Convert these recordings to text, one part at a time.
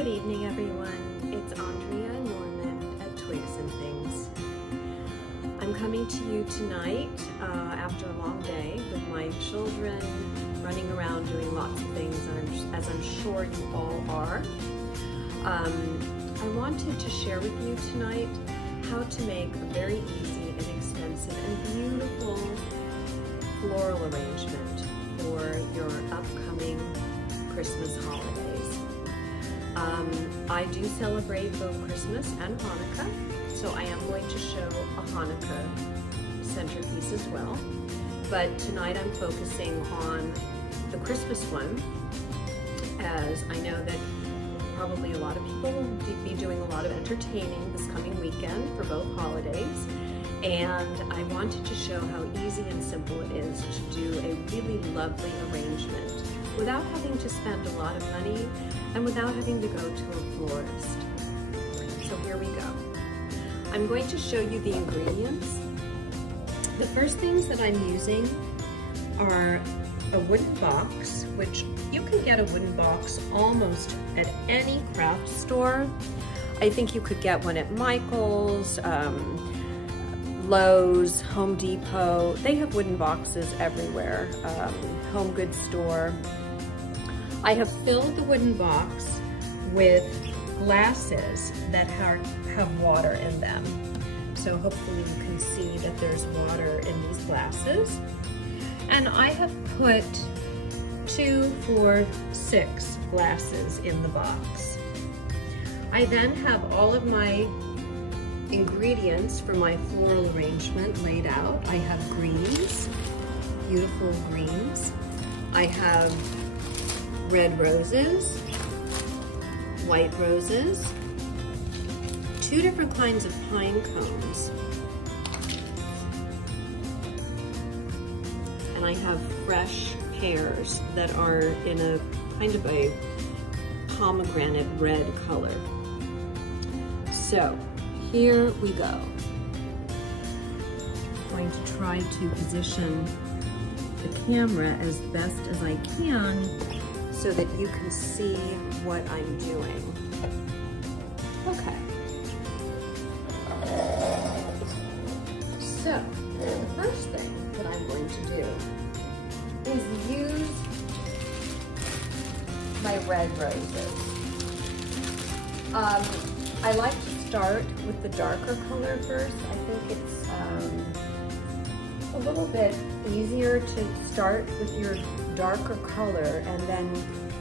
Good evening, everyone. It's Andrea Norman at Twigs and Things. I'm coming to you tonight after a long day with my children running around doing lots of things, as I'm sure you all are. I wanted to share with you tonight how to make a very easy, inexpensive, and beautiful floral arrangement for your upcoming Christmas holidays. I do celebrate both Christmas and Hanukkah, so I am going to show a Hanukkah centerpiece as well. But tonight I'm focusing on the Christmas one, as I know that probably a lot of people will be doing a lot of entertaining this coming weekend for both holidays. And I wanted to show how easy and simple it is to do a really lovely arrangement without having to spend a lot of money and without having to go to a florist. So here we go. I'm going to show you the ingredients. The first things that I'm using are a wooden box, which you can get a wooden box almost at any craft store. I think you could get one at Michael's, Lowe's, Home Depot. They have wooden boxes everywhere, Home Goods store. I have filled the wooden box with glasses that have water in them. So hopefully you can see that there's water in these glasses. And I have put 2, 4, 6 glasses in the box. I then have all of my ingredients for my floral arrangement laid out. I have greens, beautiful greens. I have red roses, white roses, 2 different kinds of pine cones, and I have fresh pears that are in a kind of a pomegranate red color. So here we go. I'm going to try to position the camera as best as I can so that you can see what I'm doing. Okay. So, the first thing that I'm going to do is use my red roses. I like to start with the darker color first. I think it's a little bit easier to start with your darker color and then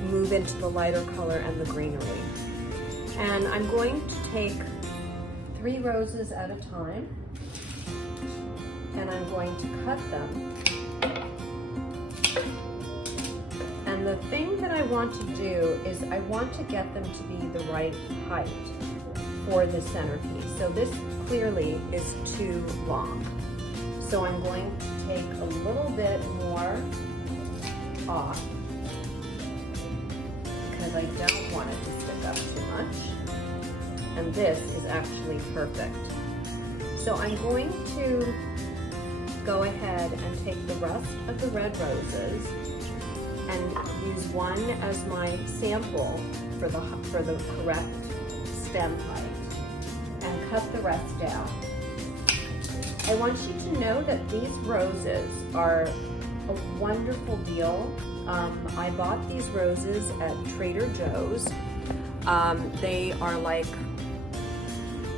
move into the lighter color and the greenery. And I'm going to take 3 roses at a time, and I'm going to cut them. And the thing that I want to do is I want to get them to be the right height for the centerpiece. So this clearly is too long. So I'm going to take a little bit more off because I don't want it to stick up too much. And this is actually perfect. So I'm going to go ahead and take the rest of the red roses and use one as my sample for the correct stem height and cut the rest down. I want you to know that these roses are a wonderful deal. I bought these roses at Trader Joe's. They are like,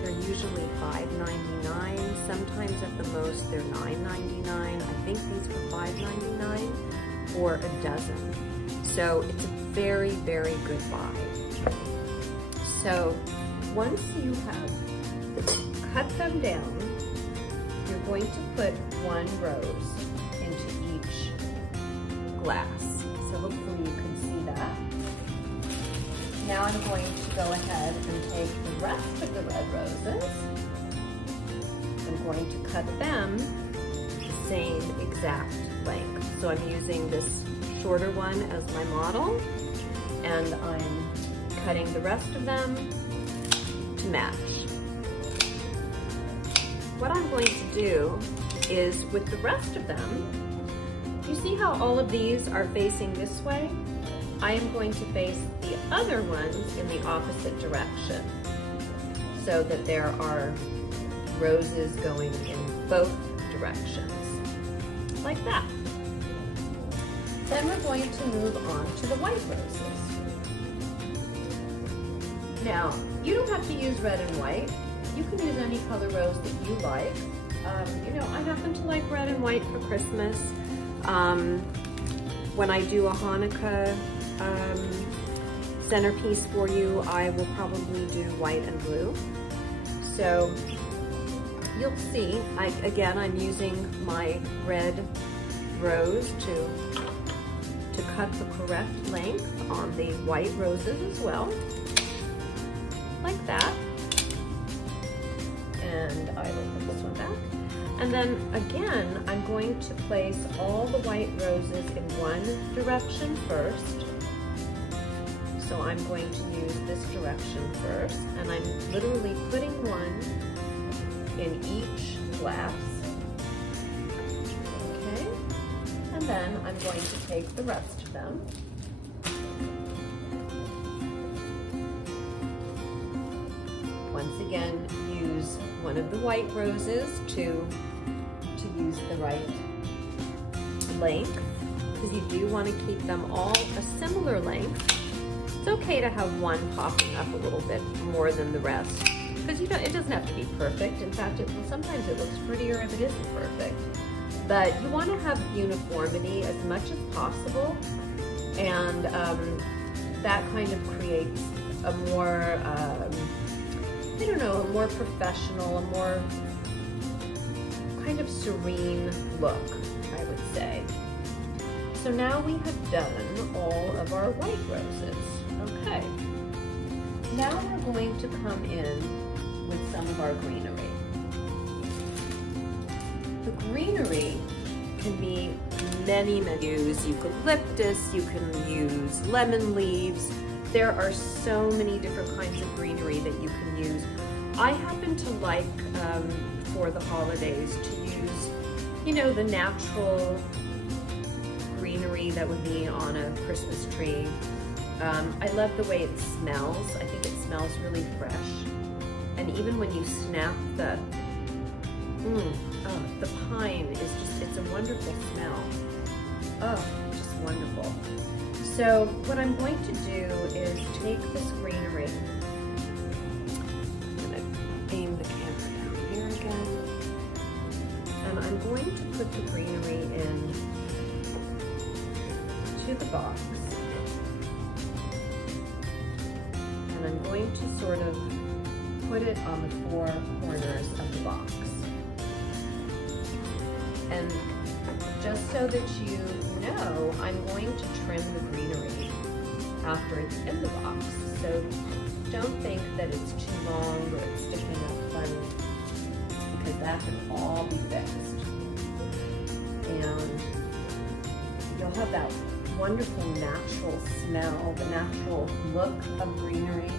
they're usually $5.99. Sometimes at the most they're $9.99. I think these were $5.99 for a dozen. So it's a very, very good buy. So once you have cut them down, you're going to put 1 rose into each glass. So hopefully you can see that. Now I'm going to go ahead and take the rest of the red roses. I'm going to cut them the same exact length. So I'm using this shorter one as my model, and I'm cutting the rest of them to match. What I'm going to do is with the rest of them, you see how all of these are facing this way? I am going to face the other ones in the opposite direction so that there are roses going in both directions, like that. Then we're going to move on to the white roses. Now, you don't have to use red and white. You can use any color rose that you like. You know, I happen to like red and white for Christmas. When I do a Hanukkah centerpiece for you, I will probably do white and blue. So you'll see, again, I'm using my red rose to cut the correct length on the white roses as well, like that. And I will put this one back. And then again, I'm going to place all the white roses in one direction first. So I'm going to use this direction first, and I'm literally putting one in each glass. Okay, and then I'm going to take the rest of them. Once again, use one of the white roses to use the right length, because you do want to keep them all a similar length. It's okay to have one popping up a little bit more than the rest, because it doesn't have to be perfect. In fact, sometimes it looks prettier if it isn't perfect. But you want to have uniformity as much as possible, and that kind of creates a more, I don't know, a more professional, a more kind of serene look, I would say. So now we have done all of our white roses. Okay. Now we're going to come in with some of our greenery. The greenery can be many. Use eucalyptus, you can use lemon leaves. There are so many different kinds of greenery that you can use. I happen to like, for the holidays, to use, you know, the natural greenery that would be on a Christmas tree. I love the way it smells. I think it smells really fresh. And even when you snap the pine is just, it's a wonderful smell. Oh, just wonderful. So what I'm going to do is take this greenery. I'm going to aim the camera down here again. And I'm going to put the greenery in to the box. And I'm going to sort of put it on the four corners of the box. And just so that you know, I'm going to trim the greenery after it's in the box. So don't think that it's too long or it's sticking up funny, because that can all be fixed. And you'll have that wonderful natural smell, the natural look of greenery.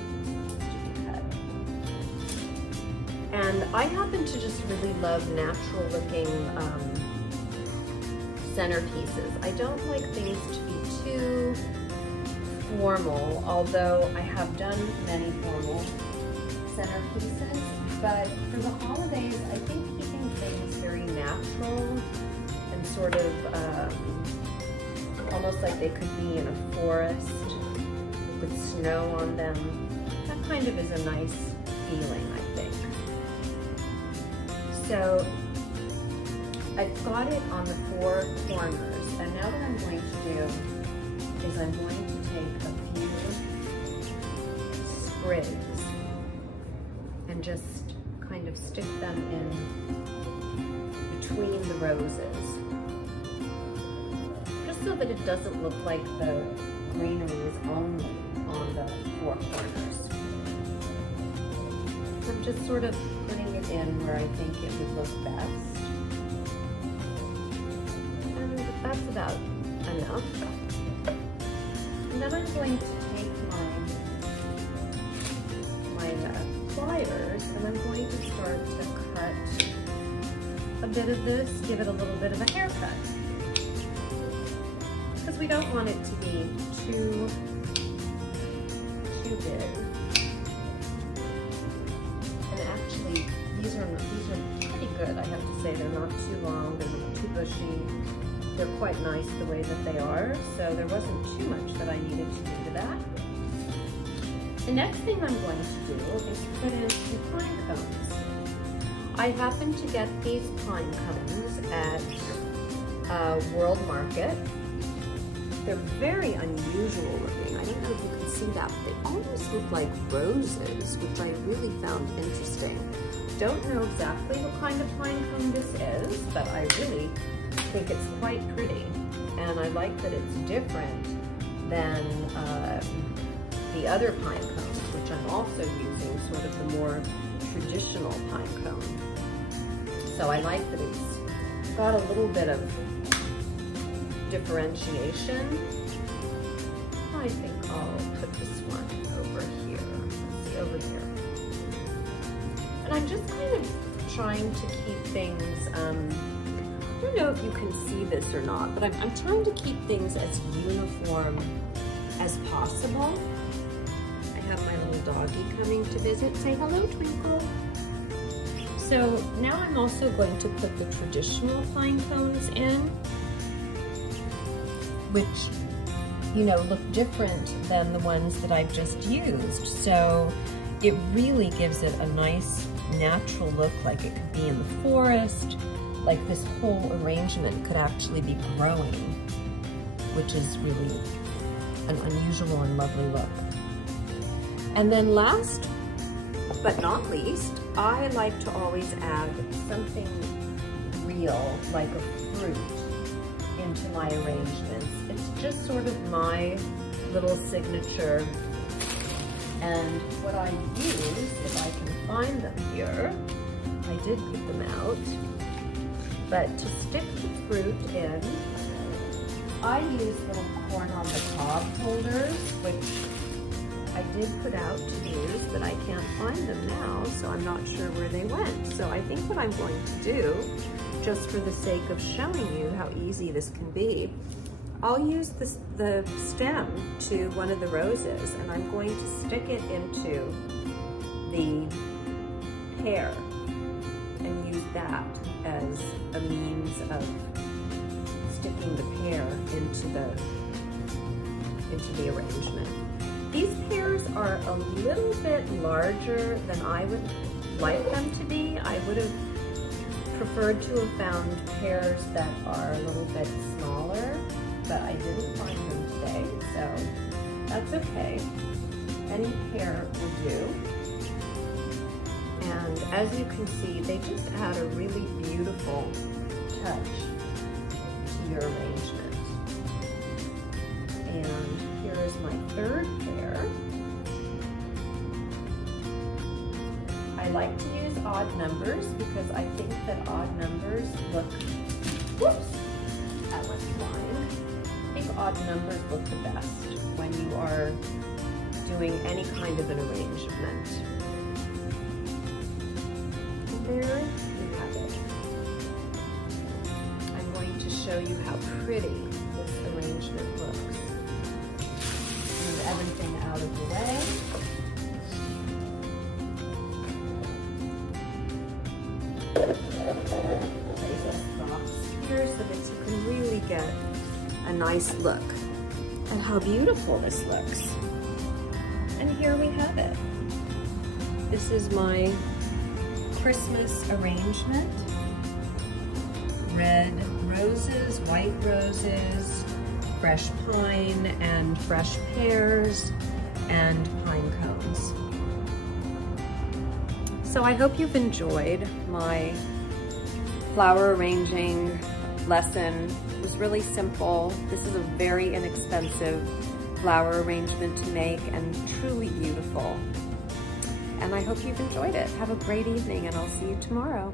And I happen to just really love natural looking centerpieces. I don't like things to be too formal, although I have done many formal centerpieces. But for the holidays, I think keeping things very natural and sort of almost like they could be in a forest with snow on them, that kind of is a nice feeling, I think. So I've got it on the four corners, and now what I'm going to do is I'm going to take a few sprigs and just kind of stick them in between the roses, just so that it doesn't look like the greenery is only on the four corners. So I'm just sort of putting it in where I think it would look best. That's about enough. And then I'm going to take my pliers, and I'm going to start to cut a bit of this, give it a little bit of a haircut. Because we don't want it to be too big. And actually, these are pretty good, I have to say. They're not too long, they're not too bushy. They're quite nice the way that they are, so there wasn't too much that I needed to do to that. The next thing I'm going to do is put in some pine cones. I happened to get these pine cones at World Market. They're very unusual looking. I don't know if you can see that, but they almost look like roses, which I really found interesting. Don't know exactly what kind of pine cone this is, but I really think it's quite pretty. And I like that it's different than the other pine cones, which I'm also using, sort of the more traditional pine cone. So I like that it's got a little bit of differentiation. I think I'll put this one over here. Let's see, over here. And I'm just kind of trying to keep things, I don't know if you can see this or not, but I'm trying to keep things as uniform as possible. I have my little doggie coming to visit. Say hello, Twinkle. So now I'm also going to put the traditional pine cones in, which, you know, look different than the ones that I've just used. So it really gives it a nice natural look, like it could be in the forest, like this whole arrangement could actually be growing, which is really an unusual and lovely look. And then last but not least, I like to always add something real, like a fruit, into my arrangements. It's just sort of my little signature. And what I use, if I can find them here, I did put them out, but to stick the fruit in, I use little corn on the cob holders, which I did put out to use, but I can't find them now, so I'm not sure where they went. So I think what I'm going to do, just for the sake of showing you how easy this can be, I'll use the stem to one of the roses, and I'm going to stick it into the pear and use that as a means of sticking the pear into the arrangement. These pears are a little bit larger than I would like them to be. I would have preferred to have found pears that are a little bit smaller, but I didn't find them today, so that's okay. Any pear will do. And as you can see, they just add a really beautiful touch to your arrangement. And here is my third pear. I like to use odd numbers because I think that odd numbers look, whoops, that went flying. I think odd numbers look the best when you are doing any kind of an arrangement. And there you have it. I'm going to show you how pretty this arrangement looks. Move everything out of the way. Place this box here so that you can really get a nice look at how beautiful this looks. And here we have it. This is my Christmas arrangement. Red roses, white roses, fresh pine and fresh pears, and pine cones. So I hope you've enjoyed my flower arranging lesson. It was really simple. This is a very inexpensive flower arrangement to make and truly beautiful. And I hope you've enjoyed it. Have a great evening, and I'll see you tomorrow.